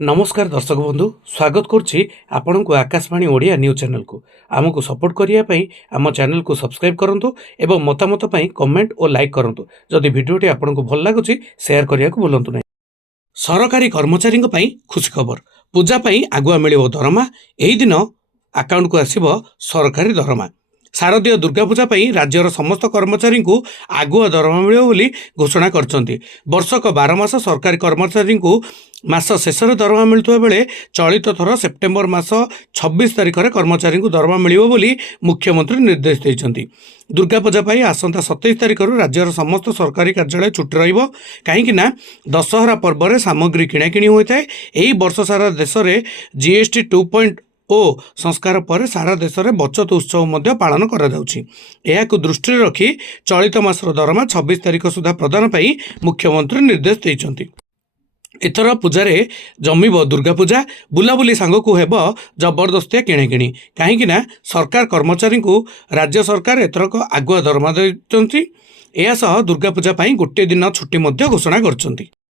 नमस्कार दर्शक बंधु स्वागत करुच्ची आपण को आकाशवाणी ओडिया न्यूज चैनल को आमको सपोर्ट करने आम चैनल को सब्सक्राइब करूँ और मतामत कमेंट और लाइक करूँ जदि भिडियोटी आपन को भल लगुच शेयर करने को भूलु ना। सरकारी कर्मचारी खुशी खबर पूजा आगुआ मिल दरमा यही दिन अकाउंट को आसब सरकारी दरमा। शारदीय दुर्गा पूजा राज्यर समस्त कर्मचारी को आगुआ दरमा मिल घोषणा करछंती। वर्षक 12 मास सरकारी कर्मचारी को मास शेष दरमा मिलुवा बेले चलित थर सेप्टेम्बर मास 26 तारिख में कर्मचारी को दरमा मिलिबो बोली मुख्यमंत्री निर्देश देइछंती। दुर्गा पूजा आसंता 27 तारिख राज्यर समस्त सरकारी कार्यालय छुट्टी रहिबो कहीं दशहरा पर्व में सामग्री किणाकिणी होता है। यही वर्ष सारा देश में जीएसटी 2.0 संस्कार पर सारा देश में बचत उत्सव मध्य पालन करा जाउछि। एहाकु दृष्टि रखी चलित मासर दरमा 26 तारिख सुधा प्रदान पाई मुख्यमंत्री निर्देश देइछंती। एथर पूजा जमिब दुर्गा पूजा बुलाबुली सांग को हेब जबरदस्तिया किणाकिणी कहीं सरकार कर्मचारी को राज्य सरकार एथरक आगुआ दरमा देइछंती। एहा सह दुर्गा पूजा गोटे दिन छुट्टी घोषणा करछंती।